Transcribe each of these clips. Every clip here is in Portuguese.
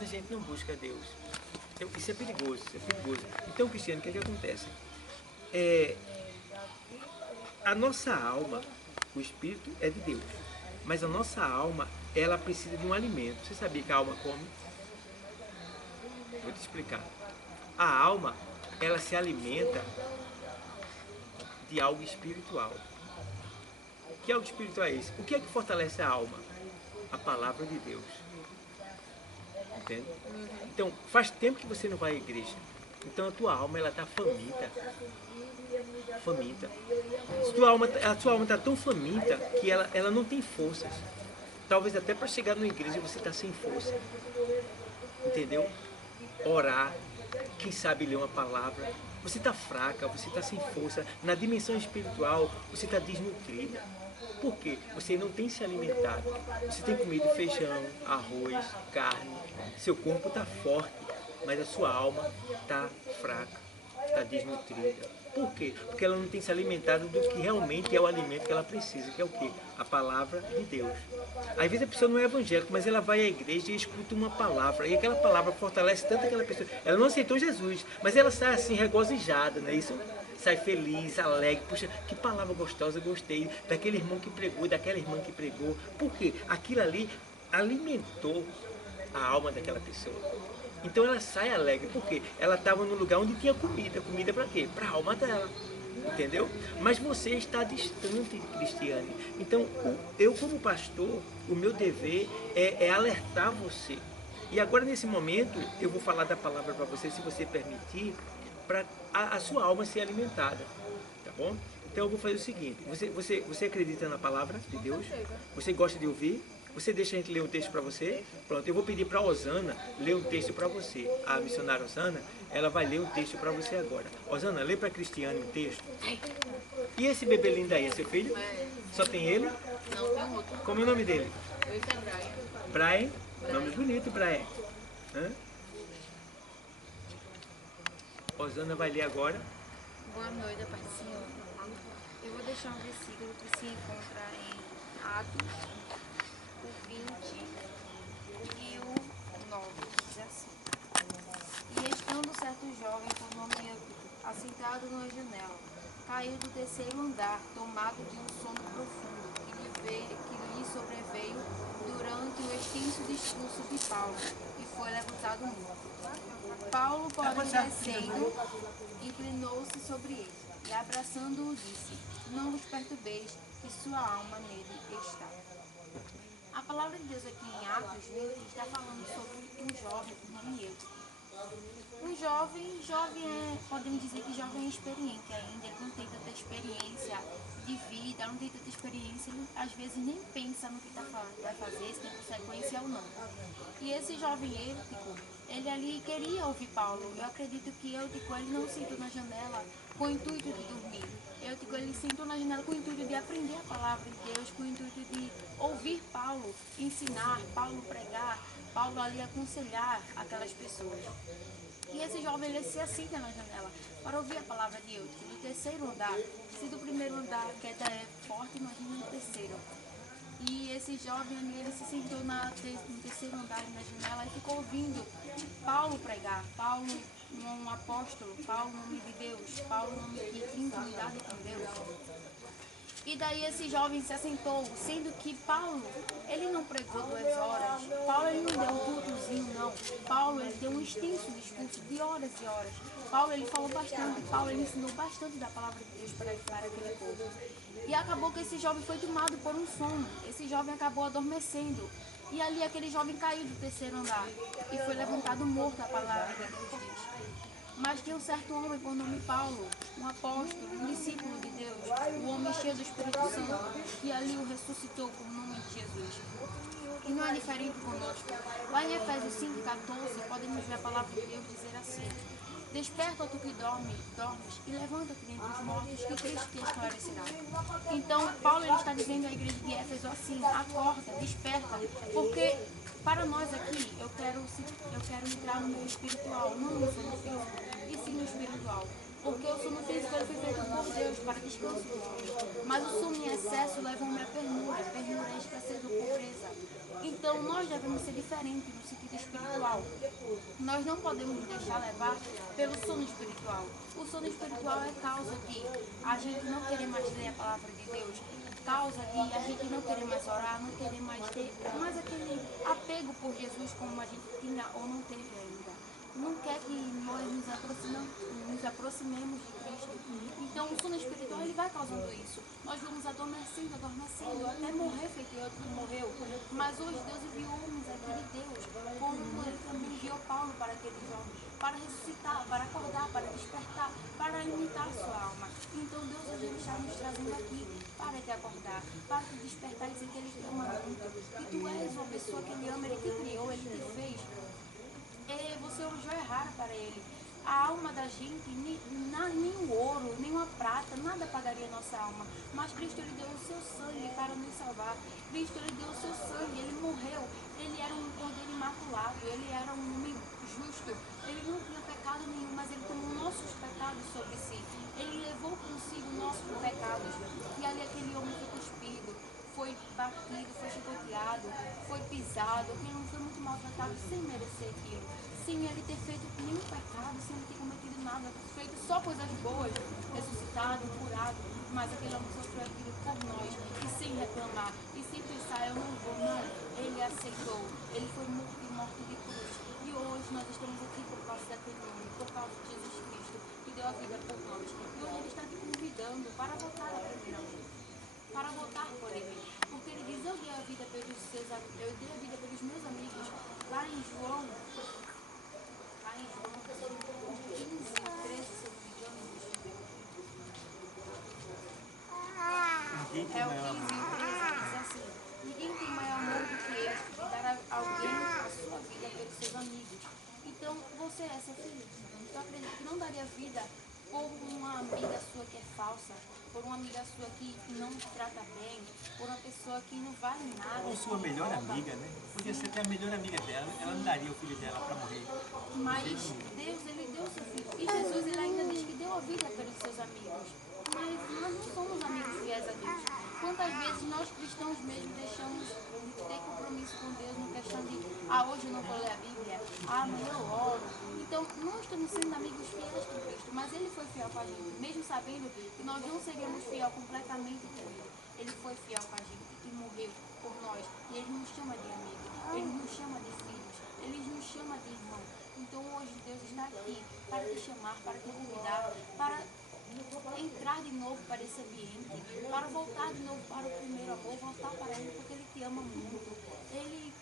mas a gente não busca Deus. Então, isso é perigoso, isso é perigoso. Então, Cristiano, o que é que acontece? A nossa alma, o espírito é de Deus, mas a nossa alma, ela precisa de um alimento. Você sabia que a alma come? Vou te explicar. A alma, ela se alimenta de algo espiritual. Que algo espiritual é esse? O que é que fortalece a alma? A palavra de Deus. Entende? Então, faz tempo que você não vai à igreja. Então a tua alma, ela está faminta. Faminta. A tua alma está tão faminta que ela não tem forças. Talvez até para chegar na igreja você está sem força. Entendeu? Orar, quem sabe ler uma palavra. Você está fraca, você está sem força. Na dimensão espiritual, você está desnutrida. Por quê? Você não tem se alimentado. Você tem comido feijão, arroz, carne. Seu corpo está forte, mas a sua alma está fraca, está desnutrida. Por quê? Porque ela não tem se alimentado do que realmente é o alimento que ela precisa, que é o quê? A palavra de Deus. Às vezes a pessoa não é evangélica, mas ela vai à igreja e escuta uma palavra, e aquela palavra fortalece tanto aquela pessoa. Ela não aceitou Jesus, mas ela sai assim regozijada, não é isso? Sai feliz, alegre, puxa, que palavra gostosa, gostei daquele irmão que pregou, daquela irmã que pregou. Por quê? Aquilo ali alimentou a alma daquela pessoa. Então ela sai alegre, porque ela estava num lugar onde tinha comida. Comida para quê? Para a alma dela. Entendeu? Mas você está distante, Cristiane. Então, eu como pastor, o meu dever é alertar você. E agora, nesse momento, eu vou falar da palavra para você, se você permitir, para a sua alma ser alimentada. Tá bom? Então, eu vou fazer o seguinte. Você acredita na palavra de Deus? Você gosta de ouvir? Você deixa a gente ler um texto para você? Pronto, eu vou pedir para a Osana ler um texto para você. A missionária Osana, ela vai ler um texto para você agora. Osana, lê para a Cristiane um texto. E esse bebê lindo aí, é seu filho? Só tem ele? Não, tem outro. Como é o nome dele? Esse é Brian. Brian? Nome bonito, Brian. Hã? Osana vai ler agora. Boa noite, Pai do Senhor. Eu vou deixar um versículo que se encontra em Atos, o 20 e o 9, diz assim. E estando certo jovem por nome Eutico, assentado numa janela, caiu do terceiro andar, tomado de um sono profundo, que lhe sobreveio durante o extenso discurso de Paulo, e foi levantado morto. Paulo, porém, descendo, inclinou-se sobre ele, e abraçando-o disse, não vos perturbeis, que sua alma nele está. A palavra de Deus aqui em Atos 20 está falando sobre um jovem por nome Eutico. Um jovem podemos dizer que jovem é experiente ainda, ele não tem tanta experiência de vida, não tem tanta experiência, ele às vezes nem pensa no que vai fazer, se tem consequência ou não. E esse jovem Eutico, ele ali queria ouvir Paulo. Eu acredito que Eutico, ele não sentou na janela com o intuito de dormir. Eutico, ele sentou na janela com o intuito de aprender a palavra de Deus, com o intuito de ouvir Paulo ensinar, Paulo pregar, Paulo ali aconselhar aquelas pessoas. E esse jovem, ele se assenta na janela para ouvir a palavra de Eutico, do terceiro andar. Se do primeiro andar a queda é forte, imagina no terceiro. E esse jovem ali, ele se sentou no terceiro andar na janela e ficou ouvindo Paulo pregar. Paulo, um apóstolo, Paulo, nome de Deus, Paulo, nome que tinha intimidade com Deus. E daí esse jovem se assentou, sendo que Paulo, ele não pregou 2 horas, Paulo ele não deu um cultozinho, não. Paulo ele deu um extenso discurso de horas e horas. Paulo ele falou bastante, Paulo ele ensinou bastante da palavra de Deus para aquele povo. E acabou que esse jovem foi tomado por um sono, esse jovem acabou adormecendo. E ali aquele jovem caiu do terceiro andar e foi levantado morto, a palavra de Deus diz. Mas tinha um certo homem por nome Paulo, um apóstolo, um discípulo de Deus, o homem cheio do Espírito Santo, que ali o ressuscitou com o nome de Jesus. E não é diferente conosco. Lá em Efésios 5,14, podemos ver a palavra de Deus dizer assim: desperta, tu que dormes, e levanta-te dentre os mortos, que Cristo te esclarecerá. Então, Paulo ele está dizendo à igreja de Éfeso assim: acorda, desperta, porque para nós aqui, eu quero entrar no meu espiritual, não no sono físico, e sim no espiritual. Porque o sono físico ele foi feito por Deus para descanso do homem. Mas o sono em excesso leva o homem à penúria. Penúria é escassez ou pobreza. Então nós devemos ser diferentes no sentido espiritual. Nós não podemos nos deixar levar pelo sono espiritual. O sono espiritual é causa de a gente não querer mais ler a palavra de Deus, causa de a gente não querer mais orar, não querer mais ter mais aquele apego por Jesus como a gente tinha ou não teve ainda. Não quer que nós nos aproximemos de Cristo. Então o sono espiritual ele vai causando isso. Nós vamos adormecendo, até morrer feito outro que morreu. Mas hoje Deus enviou-nos aquele Deus, como ele também enviou Paulo para aquele jovem, para ressuscitar, para acordar, para despertar, para alimentar a sua alma. Então Deus hoje ele está nos trazendo aqui para te acordar, para te despertar e dizer que ele te ama muito. E tu és uma pessoa que ele ama, ele te criou, ele te fez. Você é uma joia rara para ele. A alma da gente, nem o ouro, nem a prata, nada pagaria a nossa alma. Mas Cristo ele deu o seu sangue para nos salvar. Cristo ele deu o seu sangue, ele morreu. Ele era um cordeiro imaculado, ele era um homem justo. Ele não tinha pecado nenhum, mas ele tomou nossos pecados sobre si. Ele levou consigo nossos pecados. E ali aquele homem foi cuspido, foi batido, foi chicoteado, foi pisado, ele não foi muito maltratado sem merecer aquilo. Sem ele ter feito nenhum pecado, sem ele ter cometido nada, feito só coisas boas, ressuscitado, curado, mas aquele homem sofreu aquilo por nós, e sem reclamar, e sem pensar, eu não vou, não. Ele aceitou, ele foi morto de cruz. E hoje nós estamos aqui por causa daquele homem, por causa de Jesus Cristo, que deu a vida por nós. E hoje ele está te convidando para voltar à primeira vez, para voltar por ele. Porque ele diz, eu dei a vida pelos meus amigos. Lá em João 15, 13, se eu não me engano, é o 15 e o 13, diz assim, ninguém tem maior amor do que este, de dar a alguém a sua vida pelos seus amigos. Então, você é seu filho. Eu acredito que não daria vida por uma amiga sua que é falsa, por uma amiga sua que não te trata bem, por uma pessoa que não vale nada. Ou sua melhor amiga, né? Podia ser até a melhor amiga dela, ela não daria o filho dela para morrer. Mas Deus, ele deu o seu filho. E Jesus, ele ainda diz que deu a vida pelos seus amigos. Mas nós não somos amigos fiéis a Deus. Quantas vezes nós cristãos mesmo deixamos de ter compromisso com Deus na questão de hoje eu não vou ler a Bíblia, amanhã eu oro. Então, nós estamos sendo amigos fiéis com Cristo, mas ele foi fiel com a gente, mesmo sabendo que nós não seríamos fiel completamente com ele. Ele foi fiel com a gente e morreu por nós. E ele nos chama de amigo, ele nos chama de filhos, ele nos chama de irmão. Então, hoje Deus está aqui para te chamar, para te convidar, para entrar de novo para esse ambiente, para voltar de novo para o primeiro amor, voltar para ele porque ele te ama muito. Ele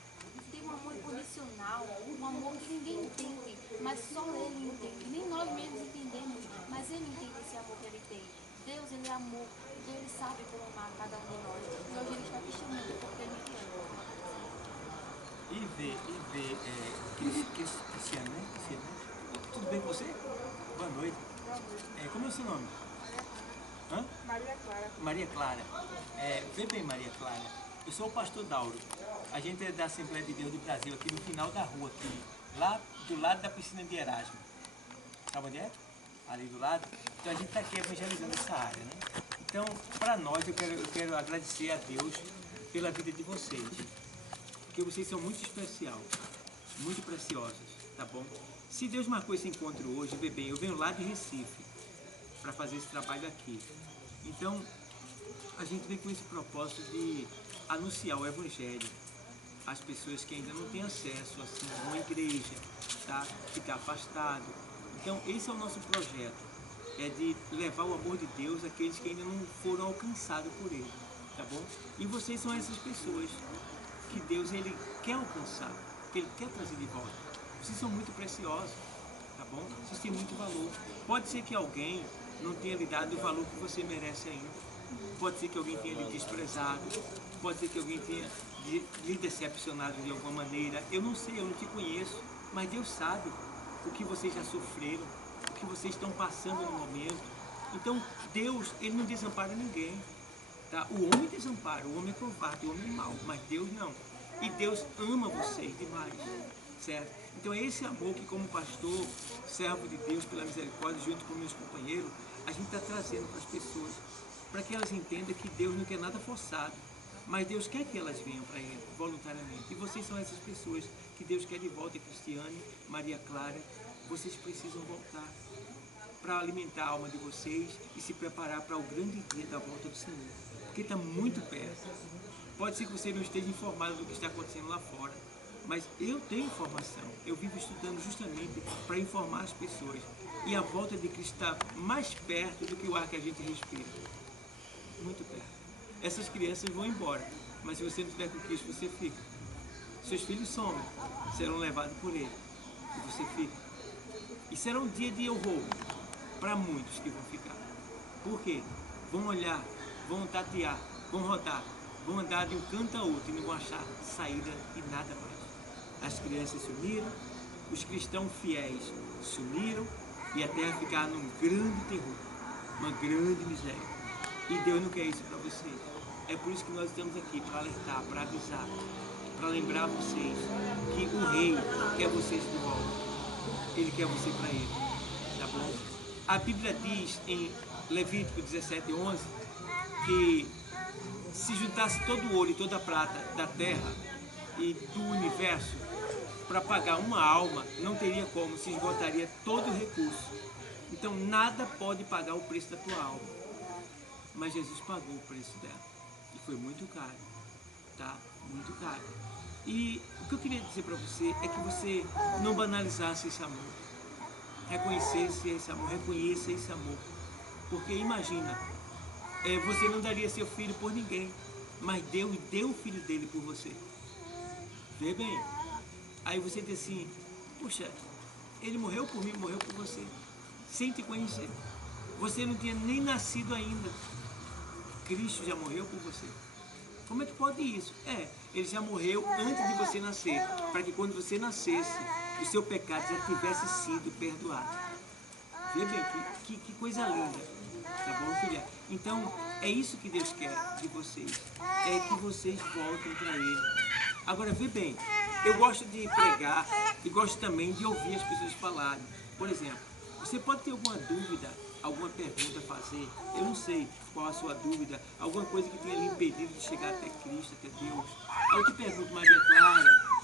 tem um amor incondicional, um amor que ninguém entende, mas só ele entende. Nem nós mesmos entendemos, mas ele entende esse amor que ele tem. Deus, ele é amor, então ele sabe como amar cada um de nós. E hoje ele está te chamando porque ele te ama. Cristiano, né? Cristiano. Tudo bem com você? Boa noite. Como é o seu nome? Hã? Maria Clara. Maria Clara. Vê bem, Maria Clara. Eu sou o pastor Dauro. A gente é da Assembleia de Deus do Brasil, aqui no final da rua, aqui, lá do lado da piscina de Erasmo. Sabe onde é? Ali do lado. Então a gente está aqui evangelizando essa área, né? Então, para nós, eu quero agradecer a Deus pela vida de vocês. Porque vocês são muito especial, muito preciosos, tá bom? Se Deus marcou esse encontro hoje, vê bem, eu venho lá de Recife para fazer esse trabalho aqui. Então, a gente vem com esse propósito de anunciar o Evangelho às pessoas que ainda não têm acesso assim, a uma igreja, tá? Que está afastado. Então, esse é o nosso projeto, é de levar o amor de Deus àqueles que ainda não foram alcançados por Ele, tá bom? E vocês são essas pessoas que Deus ele quer alcançar, que Ele quer trazer de volta. Vocês são muito preciosos, tá bom? Vocês têm muito valor. Pode ser que alguém não tenha lhe dado o valor que você merece ainda. Pode ser que alguém tenha lhe desprezado. Pode ser que alguém tenha lhe decepcionado de alguma maneira. Eu não sei, eu não te conheço. Mas Deus sabe o que vocês já sofreram, o que vocês estão passando no momento. Então, Deus, Ele não desampara ninguém. Tá? O homem desampara, o homem é covarde, o homem é mau. Mas Deus não. E Deus ama vocês demais. certo? Então é esse amor que, como pastor, servo de Deus pela misericórdia, junto com meus companheiros, a gente está trazendo para as pessoas, para que elas entendam que Deus não quer nada forçado, mas Deus quer que elas venham para Ele voluntariamente. E vocês são essas pessoas que Deus quer de volta, Cristiane, Maria Clara. Vocês precisam voltar para alimentar a alma de vocês e se preparar para o grande dia da volta do Senhor, porque está muito perto. Pode ser que você não esteja informado do que está acontecendo lá fora, mas eu tenho informação. Eu vivo estudando justamente para informar as pessoas. E a volta de Cristo está mais perto do que o ar que a gente respira. Muito perto. Essas crianças vão embora, mas se você não estiver com Cristo, você fica. Seus filhos somem, serão levados por Ele, e você fica. E será um dia de horror para muitos que vão ficar. Por quê? Vão olhar, vão tatear, vão rodar, vão andar de um canto a outro e não vão achar saída e nada mais. As crianças sumiram, os cristãos fiéis sumiram e a terra ficar num grande terror, uma grande miséria. E Deus não quer isso para vocês. É por isso que nós estamos aqui, para alertar, para avisar, para lembrar vocês que o Rei quer vocês de volta. Ele quer você para Ele, tá bom? A Bíblia diz em Levítico 17:11 que se juntasse todo o ouro e toda a prata da terra e do universo para pagar uma alma, não teria como, se esgotaria todo o recurso. Então nada pode pagar o preço da tua alma. Mas Jesus pagou o preço dela. E foi muito caro, tá? Muito caro. E o que eu queria dizer para você é que você não banalizasse esse amor. Reconhecesse esse amor, reconheça esse amor. Porque imagina, você não daria seu filho por ninguém, mas Deus deu o filho dele por você. Vê bem? Aí você diz assim, puxa, ele morreu por mim, morreu por você, sem te conhecer. Você não tinha nem nascido ainda. Cristo já morreu por você. Como é que pode isso? Ele já morreu antes de você nascer, para que quando você nascesse, o seu pecado já tivesse sido perdoado. Vê bem, que coisa linda. Tá bom, filha? Então, é isso que Deus quer de vocês. É que vocês voltem para Ele. Agora, vê bem, eu gosto de pregar e gosto também de ouvir as pessoas falarem. Por exemplo, você pode ter alguma dúvida, alguma pergunta a fazer, eu não sei qual a sua dúvida, alguma coisa que tenha lhe impedido de chegar até Cristo, até Deus. Aí eu te pergunto, Maria Clara,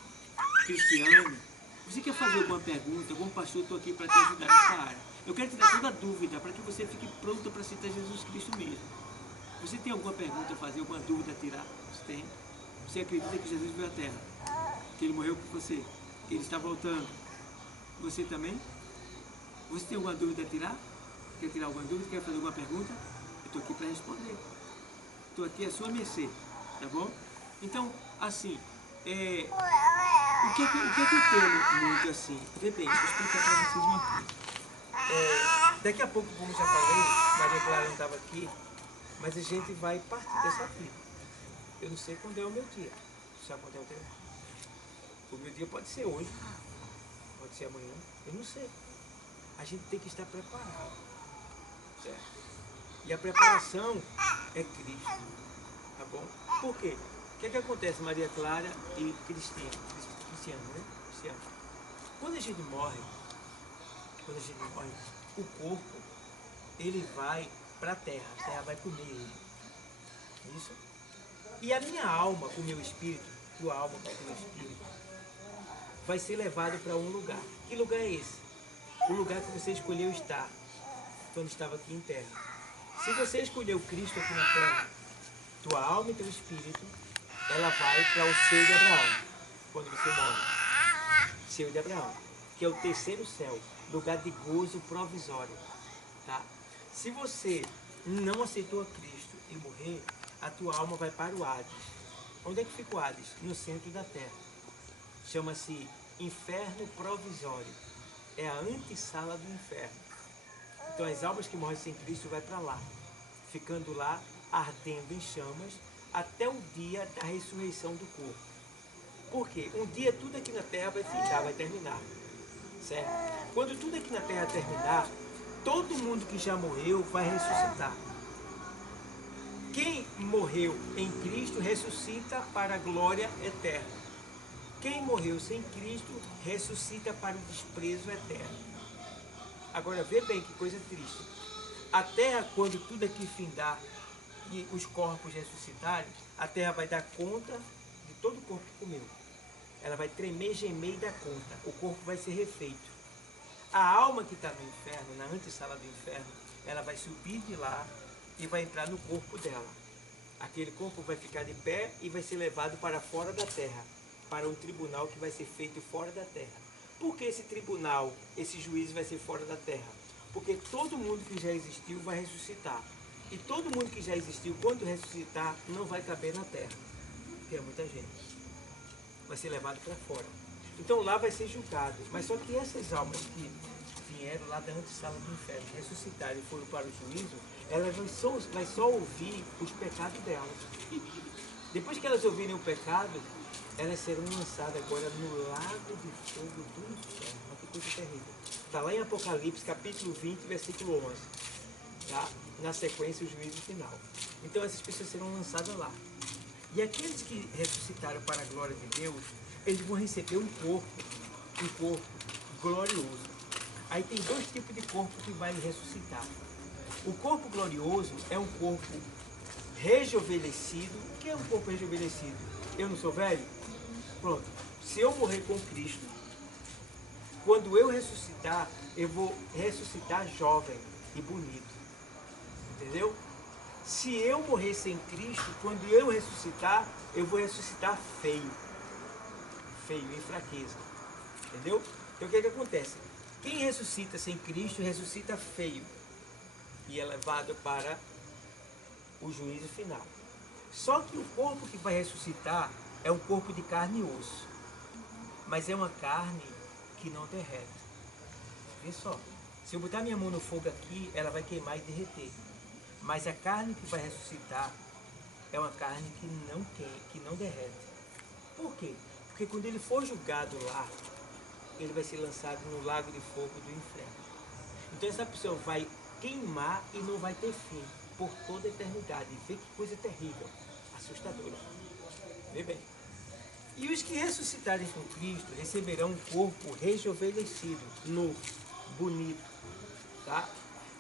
Cristiane, você quer fazer alguma pergunta? Algum pastor, eu estou aqui para te ajudar nessa área. Eu quero te dar toda a dúvida para que você fique pronto para aceitar Jesus Cristo mesmo. Você tem alguma pergunta a fazer, alguma dúvida a tirar? Você tem? Você acredita que Jesus veio à Terra? Que Ele morreu por você? Que Ele está voltando? Você também? Você tem alguma dúvida a tirar? Quer tirar alguma dúvida? Quer fazer alguma pergunta? Eu estou aqui para responder. Estou aqui à sua mercê, tá bom? Então, assim, o que eu temo muito assim? Vê bem, vou explicar para vocês uma coisa. Daqui a pouco, como já falei, Maria Clara não estava aqui, mas a gente vai partir dessa vida. Eu não sei quando é o meu dia. Sabe quando é o teu? O meu dia pode ser hoje, pode ser amanhã, eu não sei. A gente tem que estar preparado, certo? E a preparação é Cristo, tá bom? Por quê? O que é que acontece, Maria Clara e Cristiano, né? Cristiano. Quando a gente morre, o corpo, ele vai para a terra vai comer ele. Isso? E a minha alma, o meu espírito, tua alma, o meu espírito, vai ser levado para um lugar. Que lugar é esse? O lugar que você escolheu estar quando estava aqui em terra. Se você escolheu Cristo aqui na terra, tua alma e teu espírito, ela vai para o seio de Abraão, quando você morre. Seio de Abraão, que é o terceiro céu, lugar de gozo provisório. Tá? Se você não aceitou a Cristo e morrer, a tua alma vai para o Hades. Onde é que fica o Hades? No centro da terra. Chama-se inferno provisório. É a antessala do inferno. Então as almas que morrem sem Cristo vai para lá, ficando lá ardendo em chamas até o dia da ressurreição do corpo. Por quê? Um dia tudo aqui na terra vai ficar, vai terminar. Certo? Quando tudo aqui na terra terminar, todo mundo que já morreu vai ressuscitar. Quem morreu em Cristo ressuscita para a glória eterna. Quem morreu sem Cristo ressuscita para o desprezo eterno. Agora vê bem que coisa triste. A terra, quando tudo aqui findar e os corpos ressuscitarem, a terra vai dar conta de todo o corpo que comeu. Ela vai tremer, gemer e dar conta. O corpo vai ser refeito. A alma que está no inferno, na antessala do inferno, ela vai subir de lá e vai entrar no corpo dela. Aquele corpo vai ficar de pé e vai ser levado para fora da terra, para um tribunal que vai ser feito fora da terra. Por que esse tribunal, esse juízo vai ser fora da terra? Porque todo mundo que já existiu vai ressuscitar. E todo mundo que já existiu, quando ressuscitar, não vai caber na terra. Porque é muita gente. Vai ser levado para fora. Então lá vai ser julgado. Mas só que essas almas que vieram lá da antessala do inferno, ressuscitaram e foram para o juízo, elas vai só ouvir os pecados delas. Depois que elas ouvirem o pecado, elas serão lançadas agora no lago de fogo do inferno. Olha que coisa terrível. Está lá em Apocalipse, capítulo 20, versículo 11. Tá? Na sequência, o juízo final. Então essas pessoas serão lançadas lá. E aqueles que ressuscitaram para a glória de Deus, eles vão receber um corpo glorioso. Aí tem dois tipos de corpo que vai ressuscitar. O corpo glorioso é um corpo rejuvenescido. O que é um corpo rejuvenescido? Eu não sou velho? Pronto. Se eu morrer com Cristo, quando eu ressuscitar, eu vou ressuscitar jovem e bonito. Entendeu? Se eu morrer sem Cristo, quando eu ressuscitar, eu vou ressuscitar feio. Feio, em fraqueza. Entendeu? Então o que acontece? Quem ressuscita sem Cristo, ressuscita feio. E é levado para o juízo final. Só que o corpo que vai ressuscitar é um corpo de carne e osso. Mas é uma carne que não derrete. Vê só. Se eu botar minha mão no fogo aqui, ela vai queimar e derreter. Mas a carne que vai ressuscitar é uma carne que não derrete. Por quê? Porque quando ele for julgado lá, ele vai ser lançado no lago de fogo do inferno. Então essa pessoa vai queimar e não vai ter fim por toda a eternidade. Vê que coisa terrível, assustadora. Vê bem. E os que ressuscitarem com Cristo receberão um corpo rejuvenescido, novo, bonito, tá?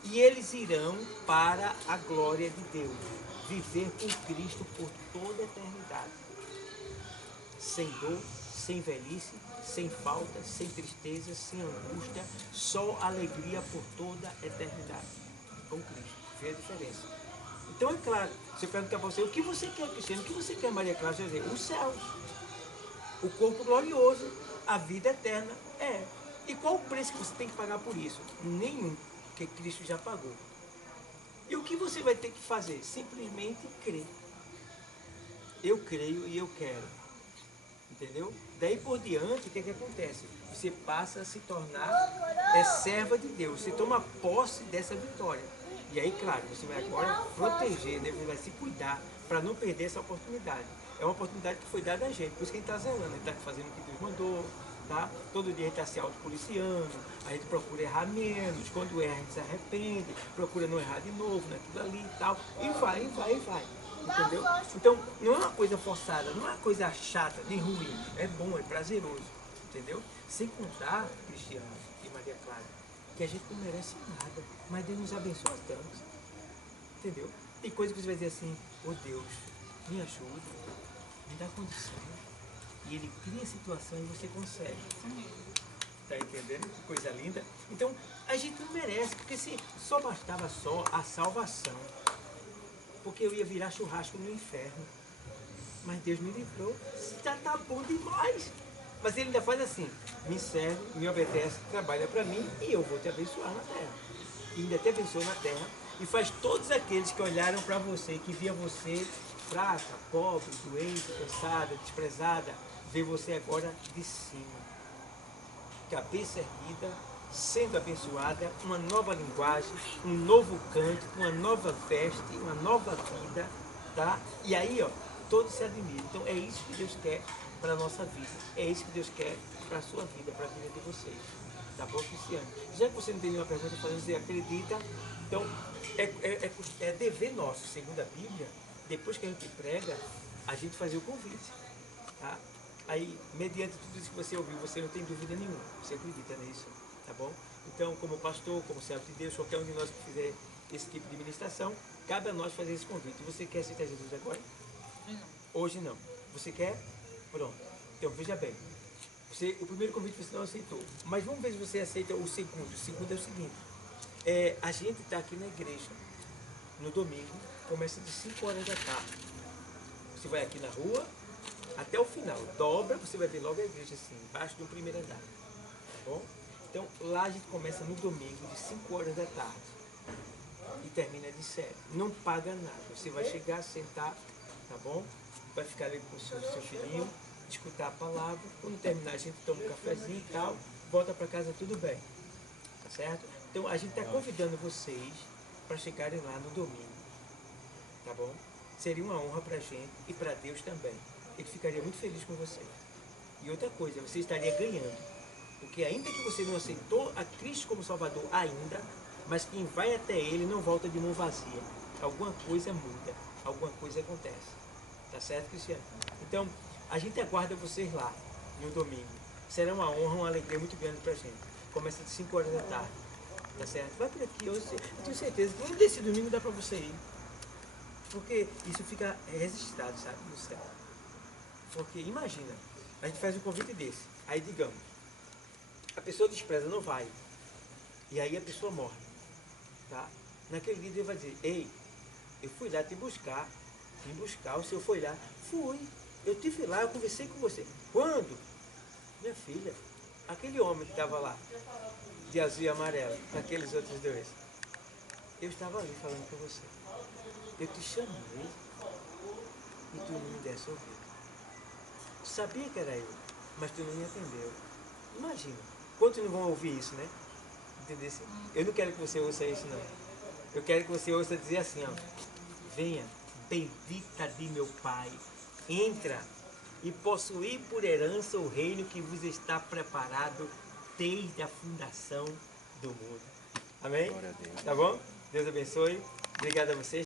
E eles irão para a glória de Deus, viver com Cristo por toda a eternidade. Sem dor, sem velhice, sem falta, sem tristeza, sem angústia, só alegria por toda a eternidade. Com Cristo. Vê a diferença. Então é claro, se eu perguntar para você, o que você quer, Cristiano? O que você quer, Maria Clara? Você vai dizer, os céus. O corpo glorioso, a vida eterna. E qual o preço que você tem que pagar por isso? Nenhum, porque Cristo já pagou. E o que você vai ter que fazer? Simplesmente crer. Eu creio e eu quero. Entendeu? Daí por diante, o que acontece? Você passa a se tornar serva de Deus. Você toma posse dessa vitória. E aí, claro, você vai agora proteger, né? Você vai se cuidar para não perder essa oportunidade. É uma oportunidade que foi dada a gente, por isso que a gente está zelando, a gente está fazendo o que Deus mandou, tá? Todo dia a gente está se autopoliciando, a gente procura errar menos, quando erra a gente se arrepende, procura não errar de novo naquilo ali e tal, e vai. Entendeu? Então, não é uma coisa forçada, não é uma coisa chata, nem ruim, é bom, é prazeroso, entendeu? Sem contar, Cristiano e Maria Clara, que a gente não merece nada, mas Deus nos abençoa tanto, entendeu? Tem coisa que você vai dizer assim, oh Deus, me ajuda, me dá condição, e Ele cria a situação e você consegue. Tá entendendo? Que coisa linda. Então, a gente não merece, porque se só bastava só a salvação, porque eu ia virar churrasco no inferno. Mas Deus me livrou. Já tá bom demais. Mas Ele ainda faz assim, me serve, me obedece, trabalha para mim e eu vou te abençoar na terra. E ainda te abençoa na terra e faz todos aqueles que olharam para você, que via você fraca, pobre, doente, cansada, desprezada, ver você agora de cima. Cabeça erguida, sendo abençoada, uma nova linguagem, um novo canto, uma nova veste, uma nova vida, tá? E aí, ó, todos se admiram. Então é isso que Deus quer para a nossa vida. É isso que Deus quer para a sua vida, para a vida de vocês. Tá bom, Cristiano? Já que você não tem nenhuma pergunta para você acredita, então é dever nosso, segundo a Bíblia, depois que a gente prega, a gente fazer o convite, tá? Aí, mediante tudo isso que você ouviu, você não tem dúvida nenhuma. Você acredita nisso, tá bom? Então, como pastor, como servo de Deus, qualquer um de nós que fizer esse tipo de ministração, cabe a nós fazer esse convite. Você quer aceitar Jesus agora? Não. Hoje não. Você quer? Pronto. Então, veja bem. O primeiro convite você não aceitou. Mas vamos ver se você aceita o segundo. O segundo é o seguinte. A gente está aqui na igreja, no domingo, começa de 5 horas da tarde. Você vai aqui na rua, até o final. Dobra, você vai ver logo a igreja assim, embaixo do primeiro andar. Tá bom? Então, lá a gente começa no domingo, de 5 horas da tarde. E termina de 7. Não paga nada. Você vai chegar, sentar, tá bom? Vai ficar ali com o seu filhinho, escutar a palavra. Quando terminar, a gente toma um cafezinho e tal, volta para casa, tudo bem. Tá certo? Então, a gente está convidando vocês para chegarem lá no domingo. Tá bom? Seria uma honra para a gente e para Deus também. Ele ficaria muito feliz com você. E outra coisa, você estaria ganhando. Porque ainda que você não aceitou a Cristo como Salvador ainda, mas quem vai até Ele não volta de mão vazia. Alguma coisa muda, alguma coisa acontece. Tá certo, Cristiano? Então, a gente aguarda vocês lá, no domingo. Será uma honra, uma alegria muito grande pra gente. Começa de 5 horas da tarde. Tá certo? Vai por aqui, eu tenho certeza que um desse domingo dá pra você ir. Porque isso fica registrado, sabe, no céu. Porque imagina, a gente faz um convite desse. Aí digamos, a pessoa despreza, não vai. E aí a pessoa morre. Tá? Naquele dia Deus vai dizer, ei, eu fui lá te buscar, o senhor foi lá. Fui, eu tive lá, eu conversei com você. Quando? Minha filha, aquele homem que estava lá, de azul e amarelo, com aqueles outros dois, eu estava ali falando com você. Eu te chamei e tu não me desse ouvido. Tu sabia que era eu, mas tu não me atendeu. Imagina, quantos não vão ouvir isso, né? Entendeu? Eu não quero que você ouça isso, não. Eu quero que você ouça dizer assim, ó. Venha, bendita de meu Pai, entra e possuí por herança o reino que vos está preparado desde a fundação do mundo. Amém? Tá bom? Deus abençoe. Obrigado a vocês.